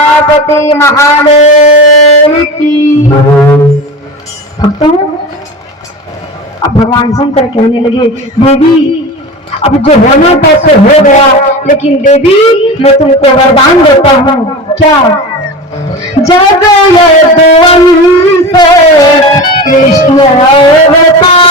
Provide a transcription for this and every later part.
पार्वती महादेव की। भक्तों, अब भगवान शंकर कहने लगे, देवी अब जो होना था सो हो गया, लेकिन देवी मैं तुमको वरदान देता हूँ। क्या? जब यदुवंश कृष्ण अवतारा,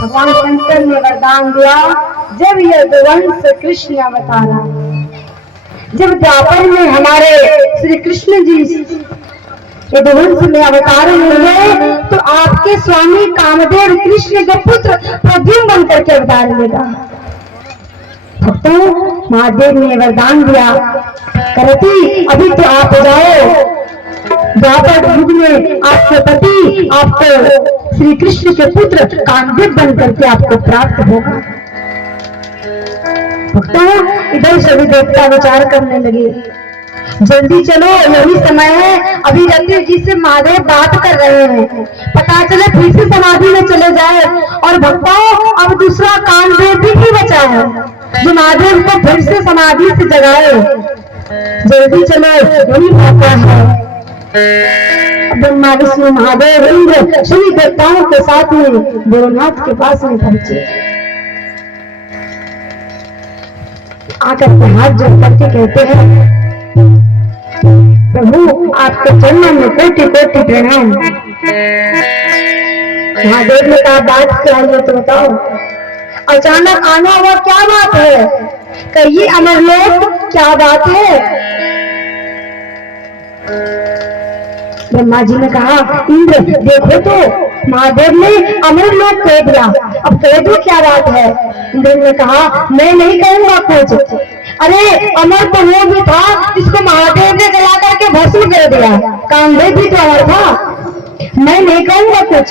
भगवान शंकर ने वरदान दिया, जब यदुवंश कृष्ण अवतारा, जब द्वापर में हमारे श्री कृष्ण जी यदुवंश में अवतार हुए, तो आपके स्वामी कामदेव कृष्ण के पुत्र प्रद्युम्न बनकर के अवतार लेगा। भक्तों, महादेव ने वरदान दिया, करती अभी तो आप जाओ, द्वापर युग में आपके पति आपको श्री कृष्ण के पुत्र कामदेव बनकर के आपको प्राप्त होगा। भक्तों, इधर सभी देवता विचार करने लगे, जल्दी चलो, यही समय है। अभी रति जी से महादेव बात कर रहे हैं, पता चले फिर से समाधि में चले जाए। और भक्तों, अब दूसरा कामदेव भी बचा है जो महादेव को फिर से समाधि से जगाए। जल्दी चलो, यही मौका है। ब्रह्मा विष्णु महादेव इंद्र सभी देवताओं के साथ में भोलेनाथ के पास में पहुंचे। आकर के हाथ जोड़ करके कहते हैं, प्रभु आपके चरणों में कोटि कोटि प्रणाम। महादेव ने कहा, बात क्या है तो बताओ, अचानक आना हुआ क्या बात है? कहिए अमरलोक, क्या बात है? ब्रह्मा जी ने कहा, इंद्र देखो तो महादेव ने अमरलोक कह दिया, अब कह दो क्या बात है? इंद्र ने कहा, मैं नहीं कहूंगा कुछ। अरे अमर तो वो भी था जिसको महादेव ने जला करके भस्म कर दिया, कामदेव भी तो अमर था, मैं नहीं कहूंगा कुछ।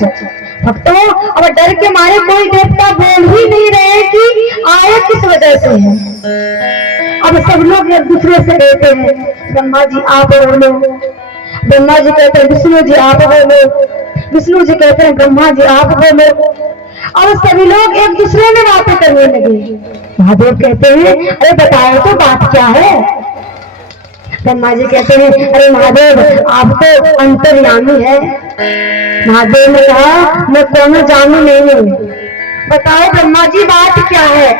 भक्तों, अब डर के मारे कोई देवता बोल ही नहीं रहे कि आए किस वजह से है। अब सब लोग एक दूसरे से कहते हैं, ब्रह्मा जी आप बोलो, ब्रह्मा जी कहते हैं विष्णु जी आप बोलो, विष्णु जी कहते हैं ब्रह्मा जी आप बोलो। और सभी लोग एक दूसरे में बातें करने लगे। महादेव कहते हैं, अरे बताओ तो बात क्या है? ब्रह्मा जी कहते हैं, अरे महादेव आप तो अंतर्यामी है। महादेव ने कहा, मैं कौन जानू नहीं हूँ, बताओ ब्रह्मा जी बात क्या है?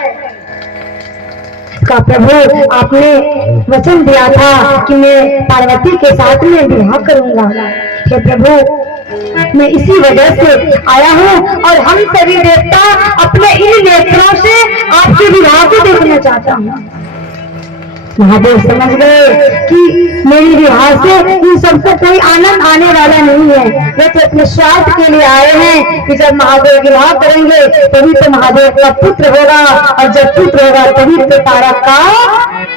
का प्रभु आपने वचन दिया था कि मैं पार्वती के साथ में विवाह करूंगा। हे प्रभु, मैं इसी वजह से आया हूँ और हम सभी देवता अपने इन नेत्रों से आपके विवाह को देखना चाहता हूँ। महादेव समझ गए कि मेरी विवाह से इन सबको कोई आनंद आने वाला नहीं है, वे तो अपने स्वार्थ के लिए आए हैं कि जब महादेव विवाह करेंगे तभी तो महादेव का पुत्र होगा, और जब पुत्र होगा तभी तो तारक का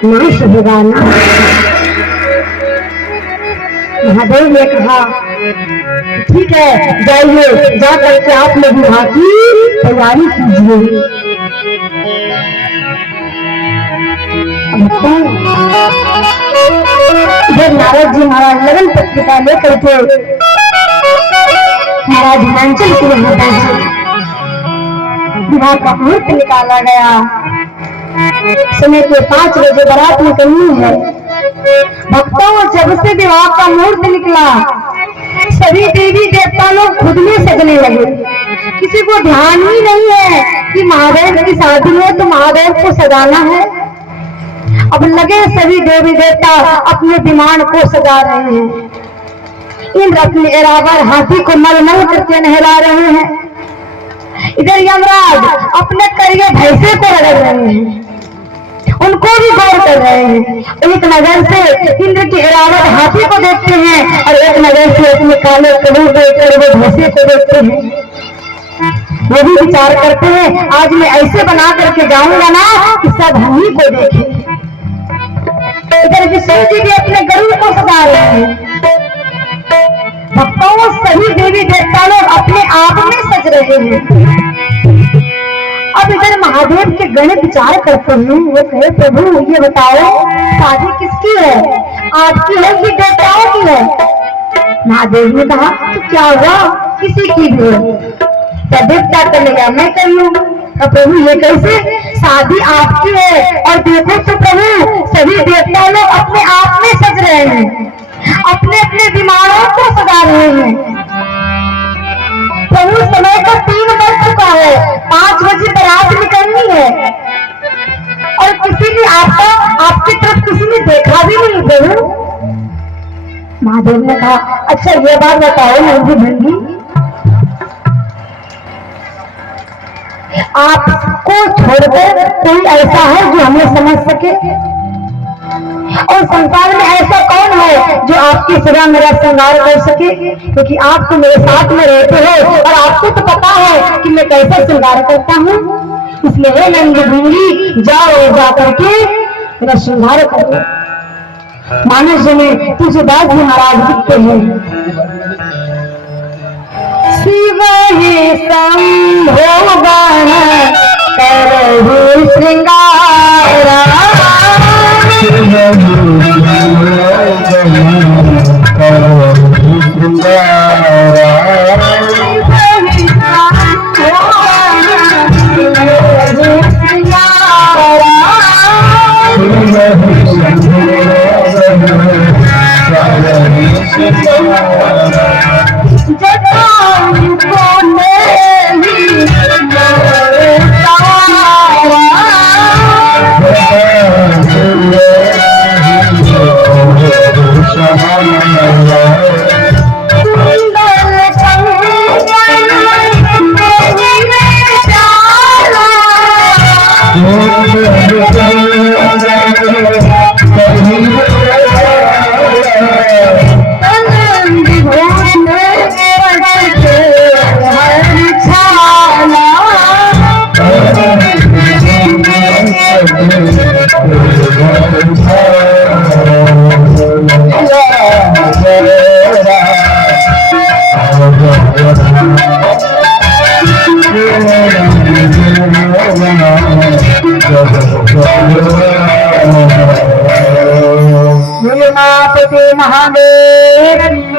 नाश होगा ना। महादेव ने कहा, ठीक है जाइए, जा करके आप लोग विवाह की तैयारी कीजिए। इधर नारद जी महाराज लगन पत्रिका लेकर के महाराज हिमांचल के यहाँ पहुंचे। विवाह का मुहूर्त निकाला गया, समय के 5 बजे बारात निकलनी है। भक्तों, जब से विवाह का मुहूर्त निकला सभी देवी देवता लोग खुद में सजने लगे। किसी को ध्यान ही नहीं है कि महादेव की शादी में तो महादेव को सजाना है। अब लगे सभी देवी देवता अपने विमान को सजा रहे हैं। इंद्र अपने एरावर हाथी को मलमल करके नहला रहे हैं। इधर यमराज अपने करिए भैंसे को रगड़ रहे हैं, उनको भी गौर कर रहे हैं। एक नजर से इंद्र के एरावत हाथी को देखते हैं और एक नजर से अपने काले कबूल देखकर वो भैंसे को देखते हैं। वो भी विचार करते हैं आज मैं ऐसे बना करके जाऊंगा ना कि सब हम ही को देखें। इधर विष्णु जी भी अपने गरुड़ को सजा रहे हैं। भक्तों सभी देवी देवता लोग अपने आप में सज रहे हैं। अब इधर महादेव के गण विचार करते हैं। वो कहे प्रभु ये बताओ शादी किसकी है, आपकी है कि देवताओं की है? महादेव ने कहा तो क्या हुआ, किसी की भी है, क्या देवता करेगा मैं कर लूं। प्रभु ये कैसे, शादी आपकी है और देखो तो प्रभु सभी देवता लोग अपने आप में सज रहे हैं, अपने अपने विमानों को सजा रहे हैं। प्रभु समय का 3 बज चुका है, 5 बजे बारात निकलनी है और किसी ने आपकी तरफ किसी ने देखा भी नहीं प्रभु। महादेव ने कहा अच्छा ये बात बताओ नंदी भंगी, आपको छोड़कर कोई ऐसा है जो हमें समझ सके? और संसार में ऐसा कौन है जो आपकी सेवा मेरा श्रृंगार कर सके? क्योंकि आप तो मेरे साथ में रहते हो और आपको तो पता है कि मैं कैसे श्रृंगार करता हूँ। इसलिए नंद भूंगी जाओ जा करके मेरा श्रृंगार करो। मानस में तुझे दास जी महाराज दिखते हैं। शिव ही संभोगन करहु श्रृंगारा, महादेव